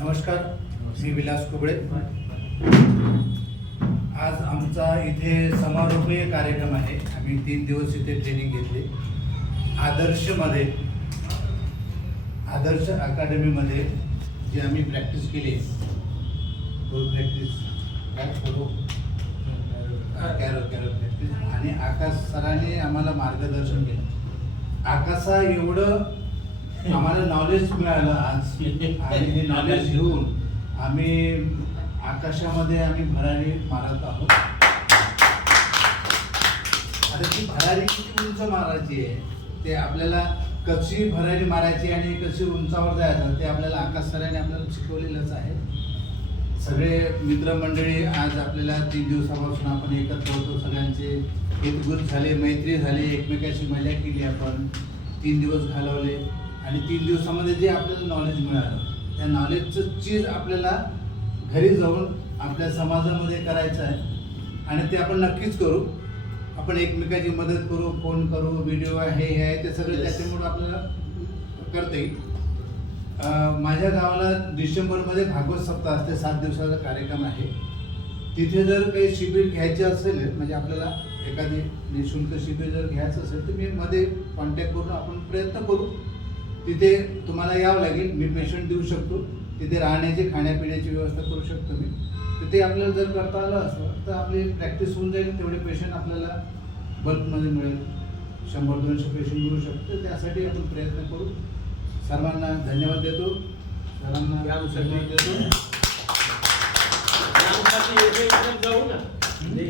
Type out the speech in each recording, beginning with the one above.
नमस्कार, मी विलास कुबळे। आज आमचा इथे समारोपीय कार्यक्रम आहे। आम्ही 3 दिवस इथे ट्रेनिंग घेतली। आदर्श अकॅडमीमध्ये जी आम्ही प्रॅक्टिस केली, कॅरो प्रॅक्टिस, आणि आकाश सरांनी आम्हाला मार्गदर्शन केलं। आकाशा एवढं आम्हाला नॉलेज मिळालं आज, आणि हे नॉलेज घेऊन आम्ही आकाशामध्ये भरारी मारत आहोत। आता ती भरारी किती उंच मारायची आहे, ते आपल्याला कशी भरारी मारायची आणि कशी उंचावर जायचं ते आपल्याला आकाश सरांनी आपल्याला शिकवलेलंच आहे। सगळे मित्रमंडळी आज आपल्याला 3 दिवसापासून आपण एकत्र होतो। सगळ्यांचे हितगुज झाले, मैत्री झाली, एकमेकाशी मजा केली, आपण 3 दिवस घालवले, आणि 3 दिवसामध्ये जे आपल्याला नॉलेज मिळालं त्या नॉलेजचं चीज आपल्याला घरी जाऊन आपल्या समाजामध्ये करायचं आहे, आणि ते आपण नक्कीच करू। आपण एकमेकाची मदत करू, फोन करू, व्हिडिओ हे ते सगळं त्याच्यामुळे आपल्याला करता येईल। माझ्या गावाला डिसेंबरमध्ये भागवत सप्ताह असते, 7 दिवसाचा कार्यक्रम आहे। तिथे जर काही शिबिर घ्यायचे असेल, म्हणजे आपल्याला एखादी निःशुल्क शिबिर जर घ्यायचं असेल तर मी मध्ये कॉन्टॅक्ट करून आपण प्रयत्न करू। तिथे तुम्हाला यावं लागेल, मी पेशंट देऊ शकतो, तिथे राहण्याची खाण्यापिण्याची व्यवस्था करू शकतो मी। तिथे आपल्याला जर करता आलं असं तर आपली प्रॅक्टिस होऊन जाईल, तेवढे पेशंट आपल्याला बल्कमध्ये मिळेल, 100-200 पेशंट मिळू शकतो। त्यासाठी आपण प्रयत्न करू। सर्वांना धन्यवाद देतो, सरांना धन्यवाद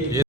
देतो।